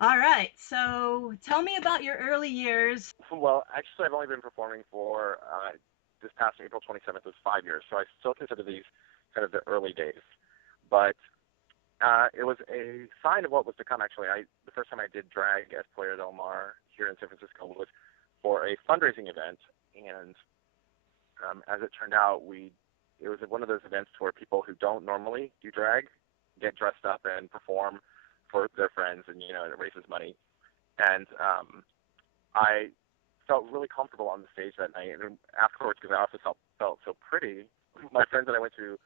All right. So tell me about your early years. Well, actually, I've only been performing for this past April 27th was 5 years, so I still consider these kind of the early days. But it was a sign of what was to come. Actually, the first time I did drag as Pollo Del Mar here in San Francisco was for a fundraising event, and as it turned out, we it was one of those events where people who don't normally do drag get dressed up and perform for their friends, and and it raises money. And I felt really comfortable on the stage that night, and afterwards, because I also felt so pretty. My friends and I went to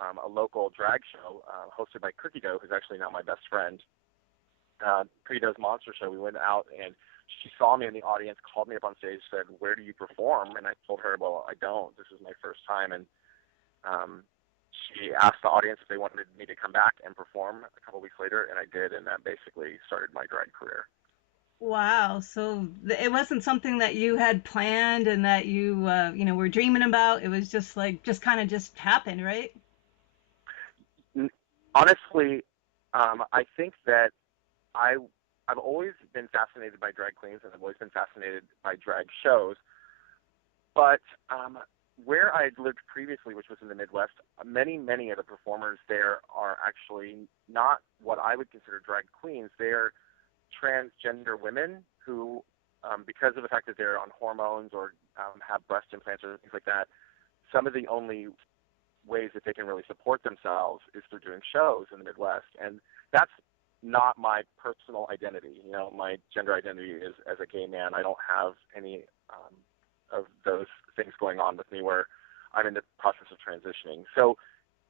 a local drag show hosted by Cookie Dough, who's actually now my best friend. Cookie Dough's Monster Show. We went out, and she saw me in the audience, called me up on stage, said, "Where do you perform?" And I told her, "Well, I don't. This is my first time." And um, she asked the audience if they wanted me to come back and perform a couple weeks later, and I did, and that basically started my drag career. Wow. So it wasn't something that you had planned and that were dreaming about. It was just like, just kind of just happened, right? Honestly, I think that I I've always been fascinated by drag queens, and I've always been fascinated by drag shows. But where I lived previously, which was in the Midwest, many of the performers there are actually not what I would consider drag queens. They're transgender women who, because of the fact that they're on hormones or have breast implants or things like that, some of the only ways that they can really support themselves is through doing shows in the Midwest. And that's not my personal identity. My gender identity is as a gay man. I don't have any of those things going on with me where I'm in the process of transitioning. So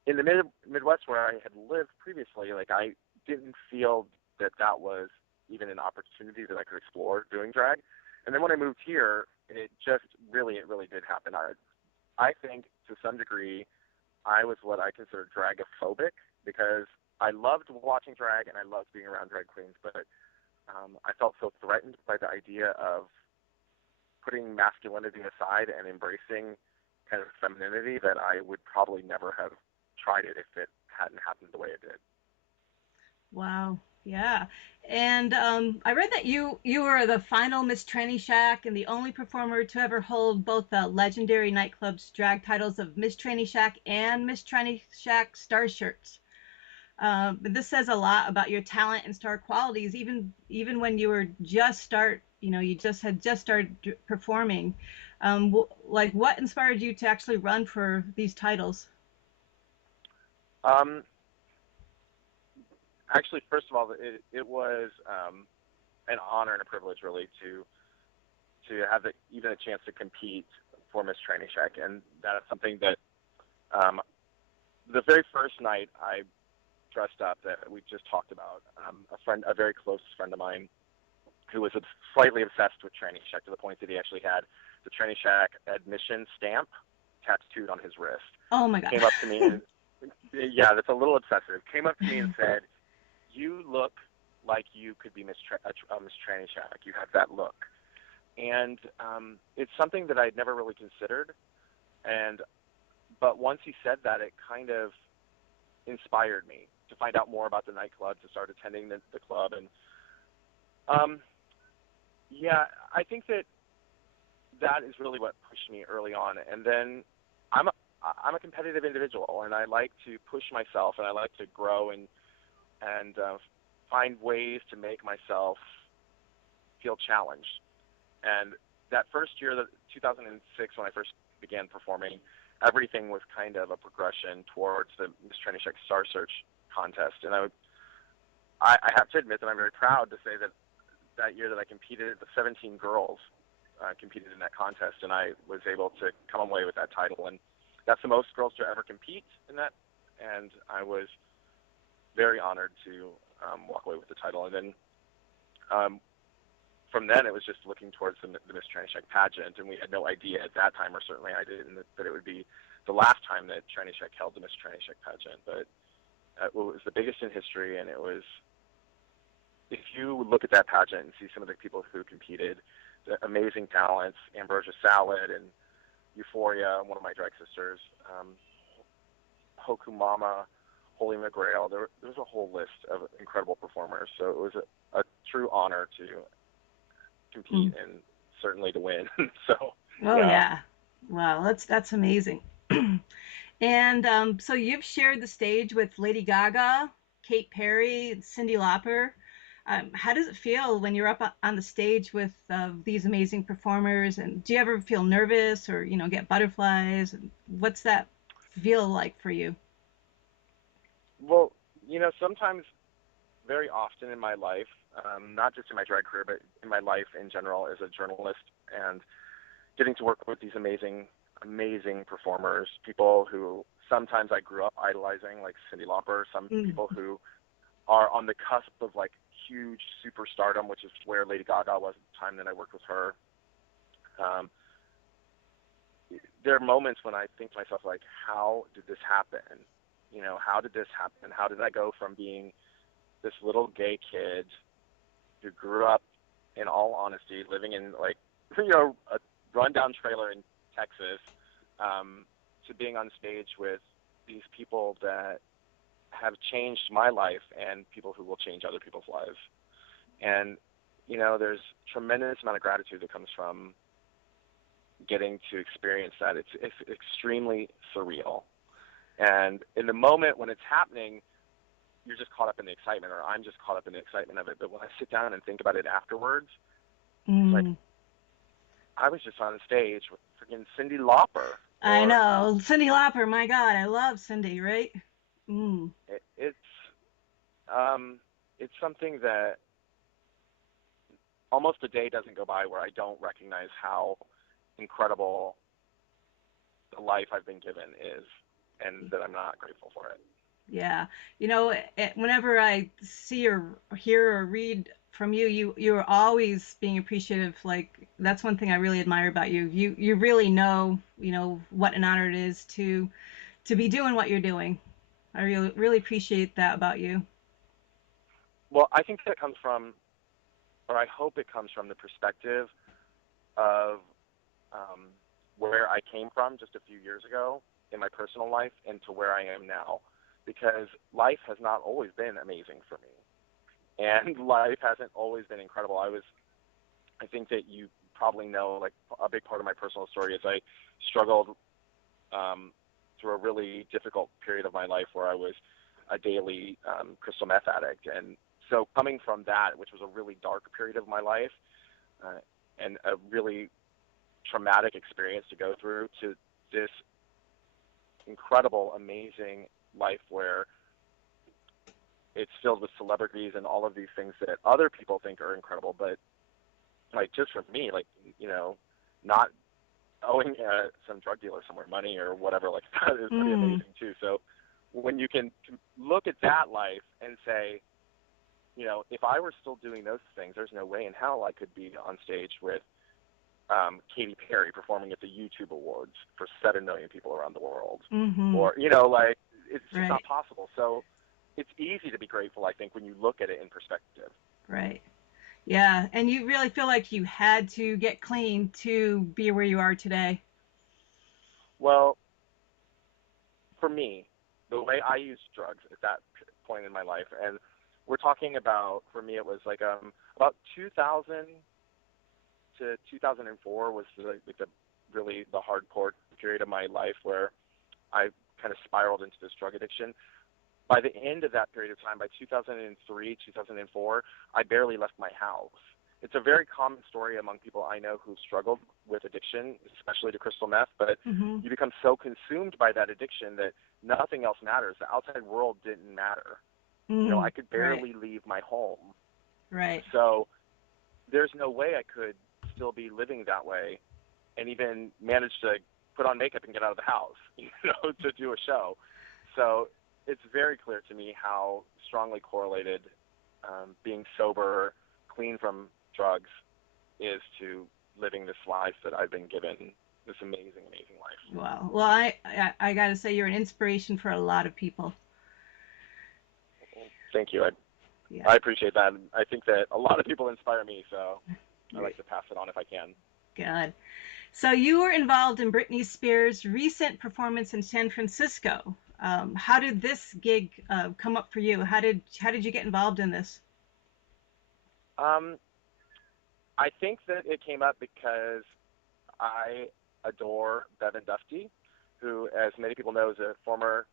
in the Midwest where I had lived previously, like I didn't feel that that was even an opportunity that I could explore doing drag. And then when I moved here, it really did happen. I think to some degree I was what I consider dragophobic because I loved watching drag and I loved being around drag queens, but I felt so threatened by the idea of putting masculinity aside and embracing kind of femininity that I would probably never have tried it if it hadn't happened the way it did. Wow. Yeah. And I read that you were the final Miss Tranny Shack and the only performer to ever hold both the legendary nightclub's drag titles of Miss Tranny Shack and Miss Tranny Shack star shirts. But this says a lot about your talent and star qualities, even when you were just start, you just started performing. Like, what inspired you to actually run for these titles? Um, Actually, first of all, it was an honor and a privilege really to have even a chance to compete for Miss Training Shack, and that's something that um, the very first night I dressed up that we just talked about. A very close friend of mine, who was slightly obsessed with Training Shack to the point that he actually had the Training Shack admission stamp tattooed on his wrist. Oh my god. Came up to me and yeah, that's a little obsessive. Came up to me and said, "You look like you could be Miss Training Shack. You have that look." And it's something that I'd never really considered. And but once he said that, it kind of inspired me to find out more about the nightclub, to start attending the club, and um, yeah, I think that that is really what pushed me early on. And then I'm a, I'm a competitive individual, and I like to push myself, and I like to grow and find ways to make myself feel challenged. And that first year, 2006, when I first began performing, everything was kind of a progression towards the Miss Traineeship Star Search contest. And I have to admit that I'm very proud to say that that year that I competed, the 17 girls competed in that contest, and I was able to come away with that title. And that's the most girls to ever compete in that. And I was very honored to walk away with the title. And then um, from then, it was just looking towards the Miss Tranishek pageant, and we had no idea at that time, or certainly I didn't, that it would be the last time that Tranishek held the Miss Tranishek pageant. But it was the biggest in history, and it was, if you look at that pageant and see some of the people who competed, the amazing talents, Ambrosia Salad and Euphoria, one of my drag sisters, Hoku Mama, Holy McGrail, there was a whole list of incredible performers. So a true honor to Mm. compete and certainly to win. So, Oh yeah. yeah. Wow, that's amazing. And so you've shared the stage with Lady Gaga, Kate Perry, and Cyndi Lauper. How does it feel when you're up on the stage with these amazing performers? And do you ever feel nervous or get butterflies? And what's that feel like for you? Well, sometimes, very often in my life, not just in my drag career, but in my life in general as a journalist, and getting to work with these amazing, amazing performers, people who sometimes I grew up idolizing, like Cyndi Lauper, some Mm. people who are on the cusp of like huge superstardom, which is where Lady Gaga was at the time that I worked with her. Um, there are moments when I think to myself, like, how did this happen? How did this happen? How did I go from being this little gay kid who grew up, in all honesty, living in like, a rundown trailer in Texas, to being on stage with these people that have changed my life and people who will change other people's lives. And, there's tremendous amount of gratitude that comes from getting to experience that. It's extremely surreal. And in the moment when it's happening, you're just caught up in the excitement, or I'm just caught up in the excitement of it. But when I sit down and think about it afterwards, it's like Mm. I was just on stage with freaking Cyndi Lauper, I or know. Cyndi Lauper, my God, I love Cyndi, right? Mm. it, um, it's something that almost a day doesn't go by where I don't recognize how incredible the life I've been given is, and that I'm not grateful for it. Yeah. Whenever I see or hear or read from you, you're always being appreciative. Like that's one thing I really admire about you. You really know what an honor it is to be doing what you're doing. I really appreciate that about you. Well, I think that comes from, or I hope it comes from, the perspective of um, where I came from just a few years ago in my personal life and to where I am now. Because life has not always been amazing for me, and life hasn't always been incredible. I think that you probably know, like, a big part of my personal story is I struggled um, through a really difficult period of my life where I was a daily crystal meth addict. And so coming from that, which was a really dark period of my life, and a really traumatic experience to go through, to this incredible, amazing life where it's filled with celebrities and all of these things that other people think are incredible, but like just for me, like, not owing some drug dealer somewhere money or whatever, like that is pretty Mm. amazing too. So when you can look at that life and say, if I were still doing those things, there's no way in hell I could be on stage with Katy Perry performing at the YouTube Awards for 7 million people around the world. Mm-hmm. Or, like, it's just Right. not possible. So it's easy to be grateful, I think, when you look at it in perspective. Right. Yeah. And you really feel like you had to get clean to be where you are today. Well, for me, the way I used drugs at that point in my life, and we're talking about, for me, it was like about 2000 to 2004 was the really the hardcore period of my life where I kind of spiraled into this drug addiction. By the end of that period of time, by 2003, 2004, I barely left my house. It's a very common story among people I know who've struggled with addiction, especially to crystal meth, but Mm-hmm. you become so consumed by that addiction that nothing else matters. The outside world didn't matter. Mm. I could Right. barely leave my home. Right. So there's no way I could still be living that way and even manage to put on makeup and get out of the house, to do a show. So it's very clear to me how strongly correlated being sober, clean from drugs, is to living this life that I've been given, this amazing, amazing life. Wow. Well, I got to say you're an inspiration for a lot of people. Thank you. I Yeah. appreciate that. I think that a lot of people inspire me, so I You're like to pass it on if I can. good. So you were involved in Britney Spears' recent performance in San Francisco. How did this gig come up for you? How did you get involved in this? Um, I think that it came up because I adore Bevan Dufty, who, as many people know, is a former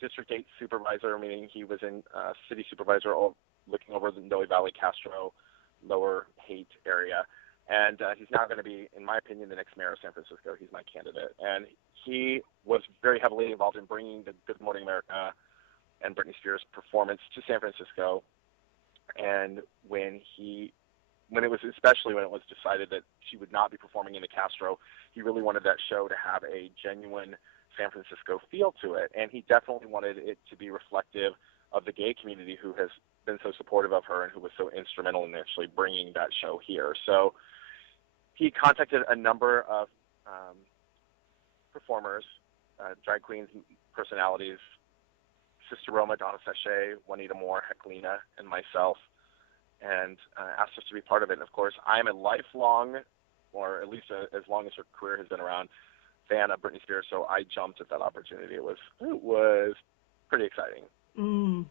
District 8 supervisor, meaning he was in city supervisor looking over the Noe Valley, Castro, Lower Haight area. And he's now going to be, in my opinion, the next mayor of San Francisco. He's my candidate. And he was very heavily involved in bringing the Good Morning America and Britney Spears performance to San Francisco. And when it was, especially when it was decided that she would not be performing in the Castro, he really wanted that show to have a genuine San Francisco feel to it. And he definitely wanted it to be reflective of the gay community who has been so supportive of her and who was so instrumental in actually bringing that show here. So he contacted a number of performers, drag queens, personalities, Sister Roma, Donna Sachet, Juanita Moore, Heclina, and myself, and asked us to be part of it. And of course, I'm a lifelong, or at least as long as her career has been around, fan of Britney Spears. So I jumped at that opportunity. It was pretty exciting. Mm.